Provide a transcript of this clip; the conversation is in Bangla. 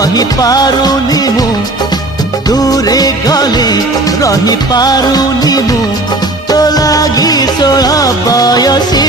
रही पारुनी मु दूरे गले रही पारुनी मु तो लागी 16 बयसी